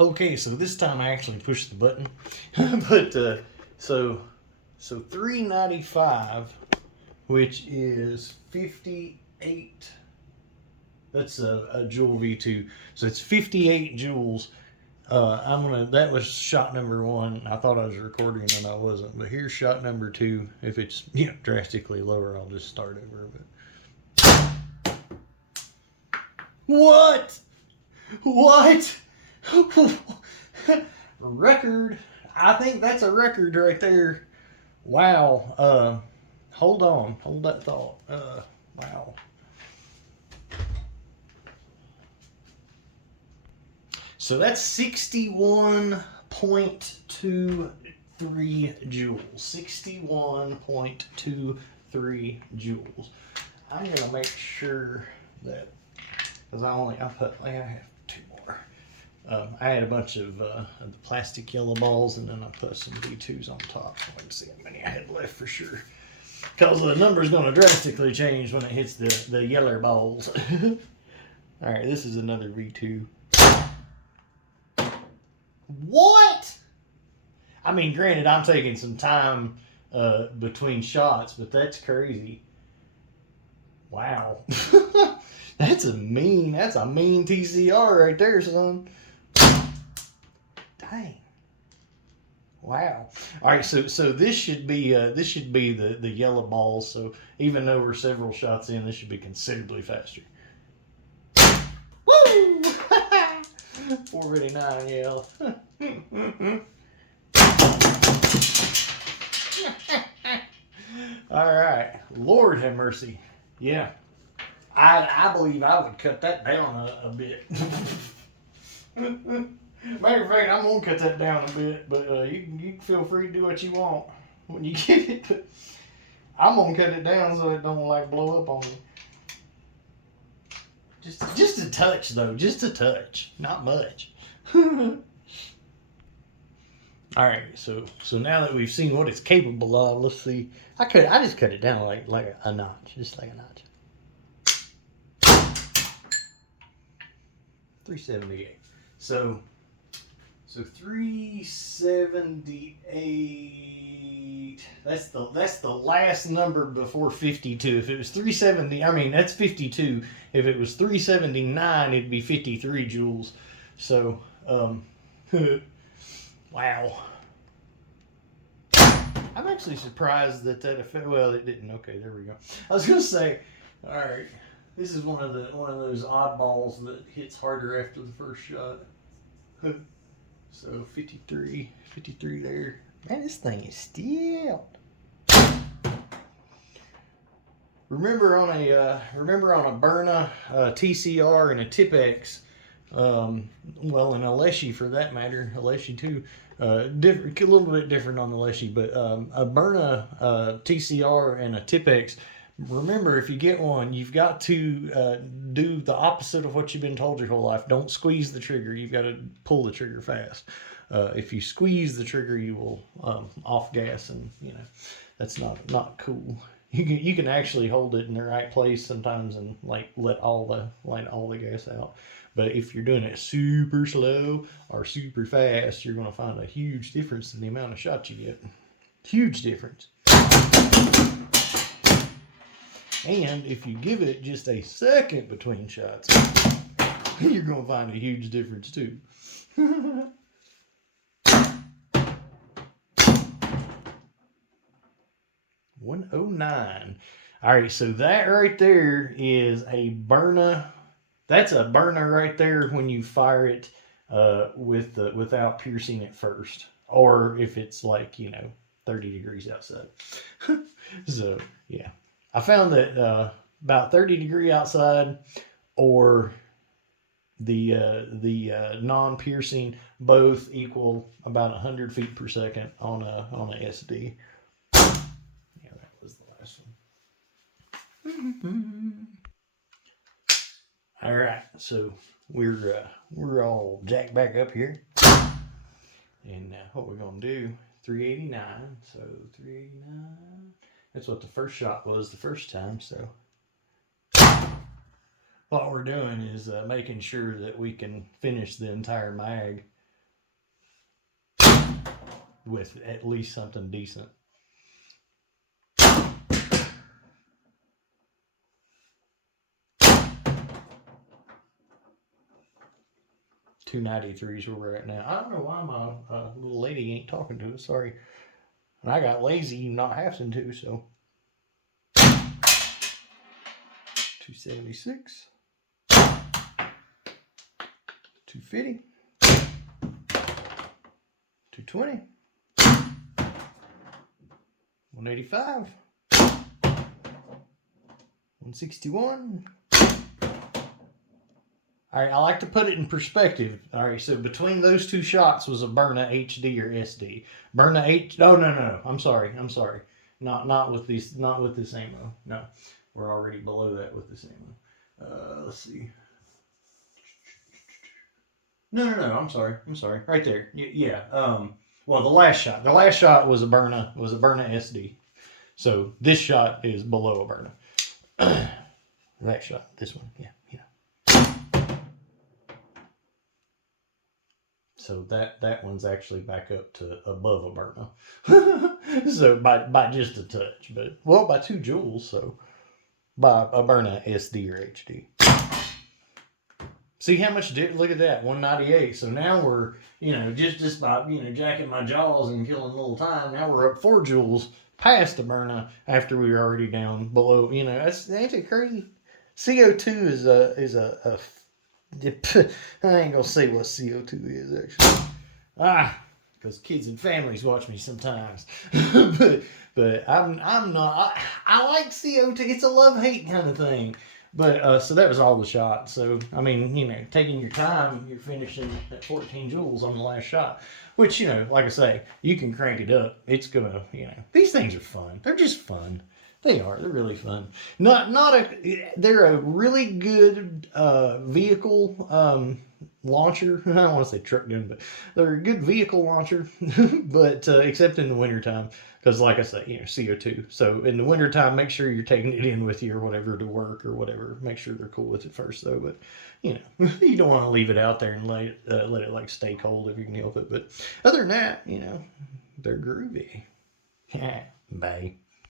Okay, so this time I actually pushed the button. But so 395, which is 58. That's a Joule V2. So it's 58 joules. That was shot number 1. I thought I was recording and I wasn't, but here's shot number 2. If it's drastically lower, I'll just start over. But what? Record. I think that's a record right there. Wow. Hold that thought. Wow. So that's 61.23 joules. 61.23 joules. I'm gonna make sure that, because I have 2 more. I had a bunch of the plastic yellow balls, and then I put some V2s on top, so I can see how many I had left for sure. Because the number's gonna drastically change when it hits the yellow balls. All right, this is another V2. What? I mean, granted, I'm taking some time between shots, but that's crazy. Wow. That's a mean TCR right there, son. Dang. Wow. All right, so this should be the yellow balls. So even though we're several shots in, this should be considerably faster. Woo! 459, yeah. All right. Lord have mercy. Yeah. I believe I would cut that down a bit. Matter of fact, I'm going to cut that down a bit, but you can feel free to do what you want when you get it. But I'm going to cut it down so it don't blow up on me. Just a touch, though. Just a touch. Not much. All right, so now that we've seen what it's capable of, let's see. I just cut it down like a notch, just like a notch. 378. So 378. That's the last number before 52. If it was 370, I mean that's 52. If it was 379, it'd be 53 joules. So wow. I'm actually surprised that effect. Well, it didn't. Okay, there we go. I was gonna say, all right, this is one of those oddballs that hits harder after the first shot. So 53 there. Man, this thing is still. Remember on a Byrna TCR and a Tipex. Well, and a Leshy for that matter, a Leshy too. Different, a little bit different on the Leshy, but a Byrna TCR and a Tipex. Remember, if you get one, you've got to do the opposite of what you've been told your whole life. Don't squeeze the trigger. You've got to pull the trigger fast. If you squeeze the trigger, you will off gas, and that's not cool. You can actually hold it in the right place sometimes and let all the gas out. But if you're doing it super slow or super fast, you're going to find a huge difference in the amount of shots you get. Huge difference. And if you give it just a second between shots, you're going to find a huge difference too. 109. All right, so that right there is a Byrna. That's a Byrna right there when you fire it without piercing it first, or if it's 30 degrees outside. So yeah, I found that about 30 degree outside or the non-piercing both equal about 100 feet per second on a SD. Yeah, that was the last one. All right, so we're all jacked back up here, and what we're gonna do, 389. So 389. That's what the first shot was the first time. So what we're doing is making sure that we can finish the entire mag with at least something decent. $2.93 where we're at now. I don't know why my little lady ain't talking to us. Sorry. And I got lazy not having to, so. 276. 250. 220. 185. 161. All right, I like to put it in perspective. All right, so between those two shots was a Byrna HD or SD. Byrna H. Oh no. I'm sorry. Not with this ammo. No, we're already below that with this ammo. Let's see. No. I'm sorry. Right there. Yeah. Well, the last shot was a Byrna SD. So this shot is below a Byrna. That shot. This one. Yeah. So that one's actually back up to above a Byrna. So by just a touch, but well, by 2 joules. So by a Byrna SD or HD. See how much look at that, 198. So now we're, just by, jacking my jaws and killing a little time, now we're up 4 joules past the Byrna after we were already down below, ain't it crazy? CO2 is a I ain't gonna say what CO2 is actually. Because kids and families watch me sometimes. but I'm not. I like CO2. It's a love-hate kind of thing. But so that was all the shots. So I mean, taking your time, you're finishing at 14 joules on the last shot. Which like I say, you can crank it up. It's gonna, these things are fun. They're just fun. They are. They're really fun. They're a really good vehicle launcher. I don't want to say truck gun, but they're a good vehicle launcher. But except in the wintertime, because like I say, CO2. So in the wintertime, make sure you're taking it in with you or whatever to work or whatever. Make sure they're cool with it first, though. But you don't want to leave it out there and let it like stay cold if you can help it. But other than that, they're groovy. Bye.